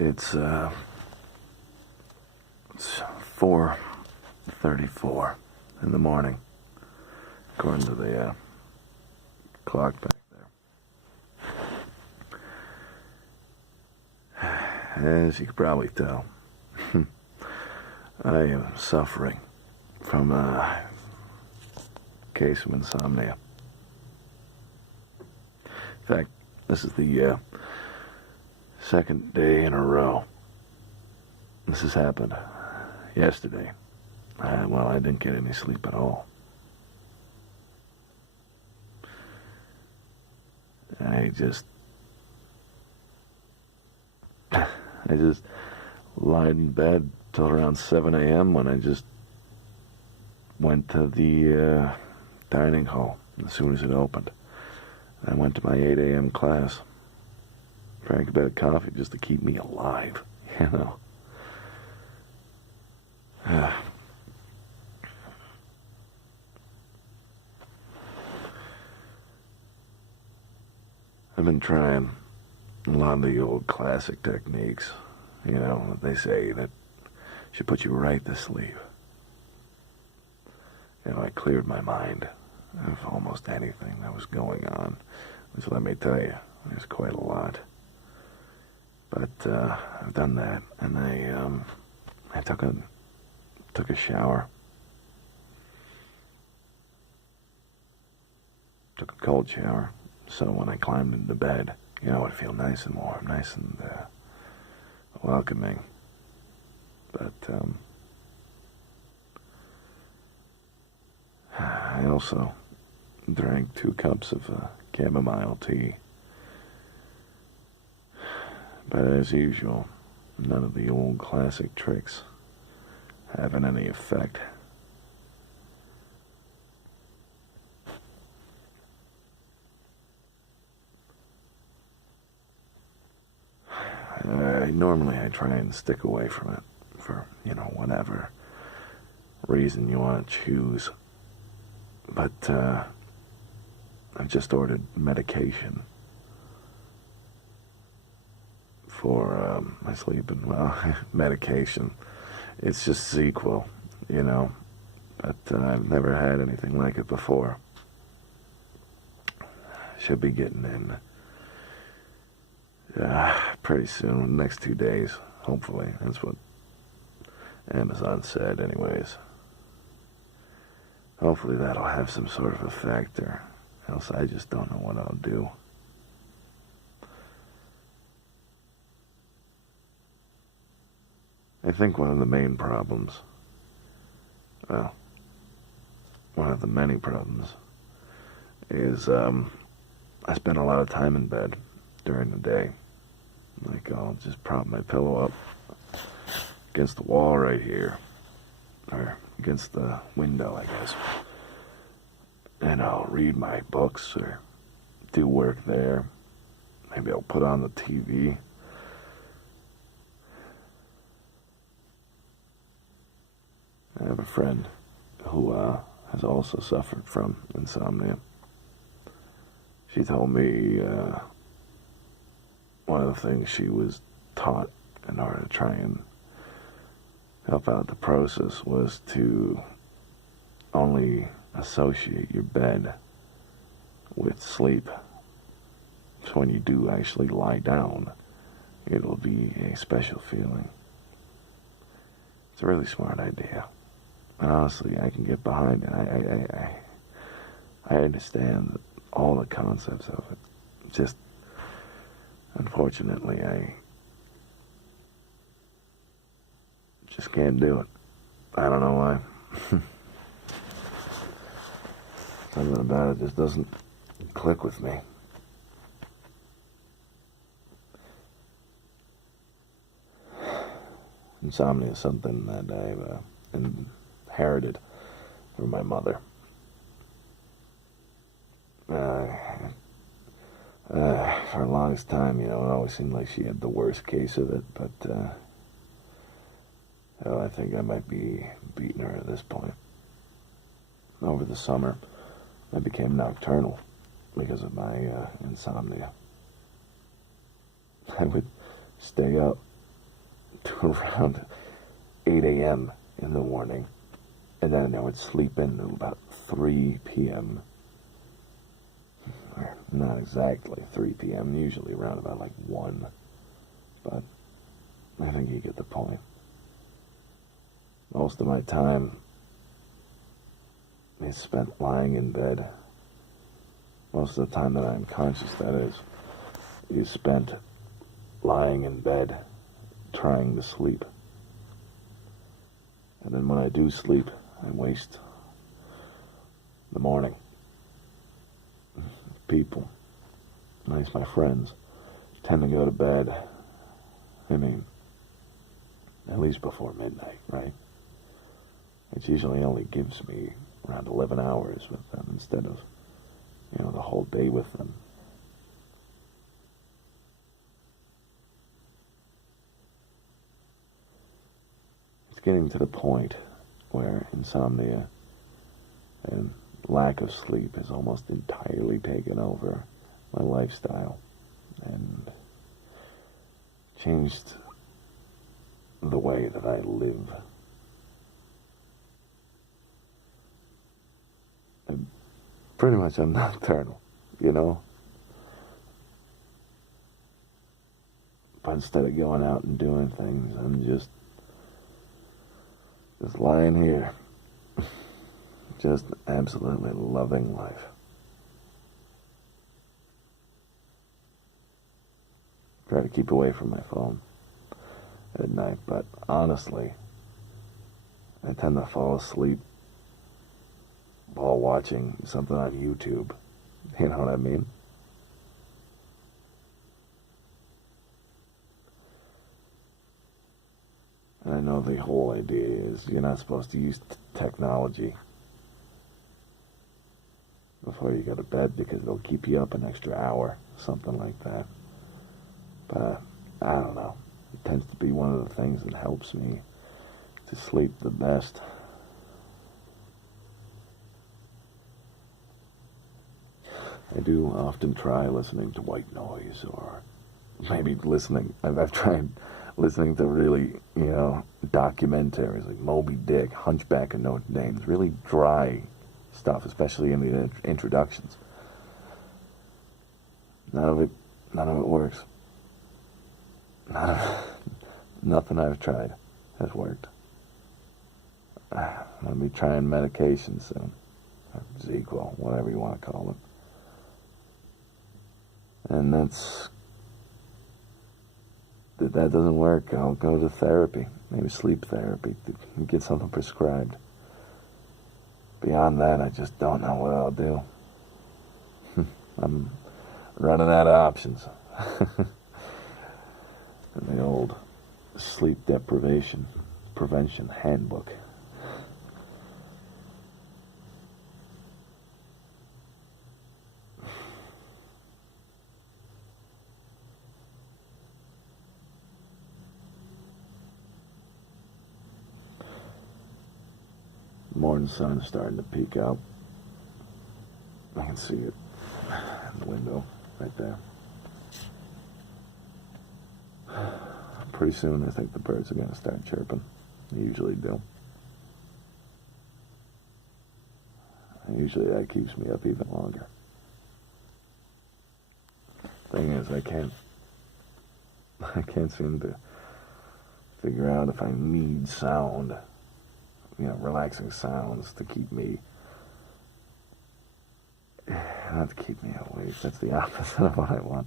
It's 4:34 in the morning, according to the clock back there. As you can probably tell, I am suffering from a case of insomnia. In fact, this is the second day in a row. This has happened yesterday. I didn't get any sleep at all. I just lied in bed till around 7 a.m. when I just went to the dining hall as soon as it opened. I went to my 8 a.m. class. Drank a bit of coffee just to keep me alive, you know. I've been trying a lot of the old classic techniques, you know, that they say that should put you right to sleep. You know, I cleared my mind of almost anything that was going on. Which, let me tell you, there's quite a lot. But I've done that, and I took a shower. Took a cold shower, so when I climbed into bed, you know, I'd feel nice and warm, nice and welcoming. But I also drank 2 cups of chamomile tea. But as usual, none of the old classic tricks having any effect. Normally I try and stick away from it for, you know, whatever reason you want to choose. But I've just ordered medication for my sleeping. Well, medication. It's just ZzzQuil, you know. But I've never had anything like it before. Should be getting in pretty soon, next 2 days, hopefully. That's what Amazon said, anyways. Hopefully that'll have some sort of effect, or else I just don't know what I'll do. I think one of the main problems, well, one of the many problems, is I spend a lot of time in bed during the day. Like, I'll just prop my pillow up against the wall right here, or against the window, I guess, and I'll read my books or do work there. Maybe I'll put on the TV. I have a friend who has also suffered from insomnia. She told me one of the things she was taught in order to try and help out the process was to only associate your bed with sleep. So when you do actually lie down, it'll be a special feeling. It's a really smart idea. And honestly, I can get behind it. I understand all the concepts of it. Just, unfortunately, I just can't do it. I don't know why. Something about it just doesn't click with me. Insomnia is something that I've inherited from my mother. For the longest time, you know, it always seemed like she had the worst case of it, but I think I might be beating her at this point. Over the summer, I became nocturnal because of my insomnia. I would stay up to around 8 a.m. in the morning, and then I would sleep in until about 3 p.m. Or not exactly 3 p.m., usually around about like 1. But I think you get the point. Most of my time is spent lying in bed. Most of the time that I'm conscious, that is spent lying in bed, trying to sleep. And then when I do sleep, I waste the morning. People, at least my friends, tend to go to bed, I mean, at least before midnight, right? Which usually only gives me around 11 hours with them instead of, the whole day with them. It's getting to the point where insomnia and lack of sleep has almost entirely taken over my lifestyle and changed the way that I live. And pretty much I'm nocturnal, But instead of going out and doing things, I'm just lying here. Just absolutely loving life. Try to keep away from my phone at night, but honestly, I tend to fall asleep while watching something on YouTube. You know what I mean? And I know the whole idea is you're not supposed to use technology before you go to bed because it'll keep you up an extra hour, something like that. But I don't know. It tends to be one of the things that helps me to sleep the best. I do often try listening to white noise or maybe I've tried listening to really, documentaries like Moby Dick, Hunchback of Notre Dame. It's really dry stuff, especially in the introductions. None of it works. Nothing I've tried has worked. I'm going to be trying medication soon. ZQL, whatever you want to call it. And if that doesn't work, I'll go to therapy, maybe sleep therapy, to get something prescribed. Beyond that, I just don't know what I'll do. I'm running out of options. In the old sleep deprivation prevention handbook. The morning sun's starting to peek out. I can see it in the window right there. Pretty soon I think the birds are going to start chirping. They usually do. And usually that keeps me up even longer. Thing is, I can't seem to figure out if I need sound, relaxing sounds to keep me, not to keep me awake, that's the opposite of what I want,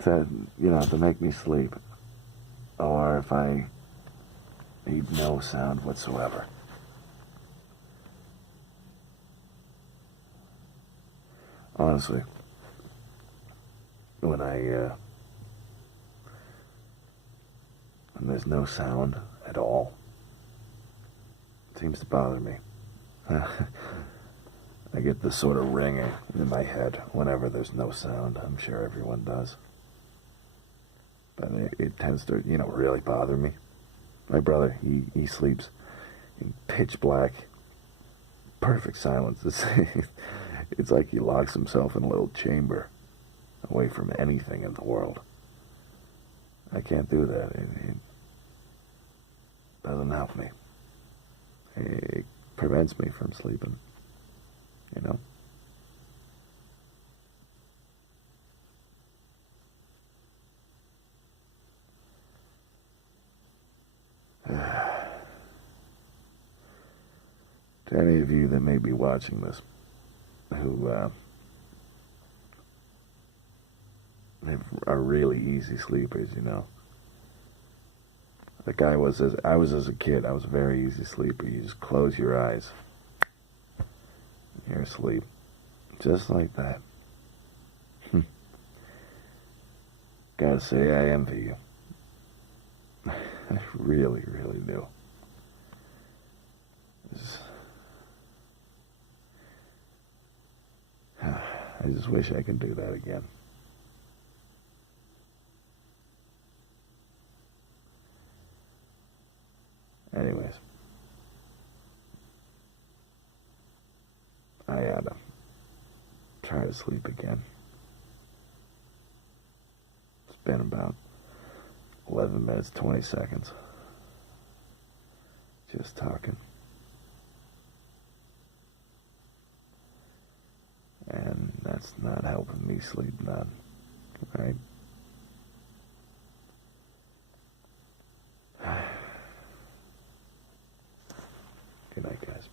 to make me sleep, or if I need no sound whatsoever. Honestly, when there's no sound at all, it seems to bother me. I get this sort of ringing in my head whenever there's no sound. I'm sure everyone does. But it tends to, really bother me. My brother, he sleeps in pitch black, perfect silence. It's like he locks himself in a little chamber away from anything in the world. I can't do that. It doesn't help me. It prevents me from sleeping, you know? To any of you that may be watching this, who are really easy sleepers, you know. Like I was as a kid, I was a very easy sleeper. You just close your eyes, you're asleep, just like that. Gotta say, I envy you. I really, really do. I just wish I could do that again. Anyways, I had to try to sleep again. It's been about 11 minutes, 20 seconds. Just talking. And that's not helping me sleep none, right? Good night, guys.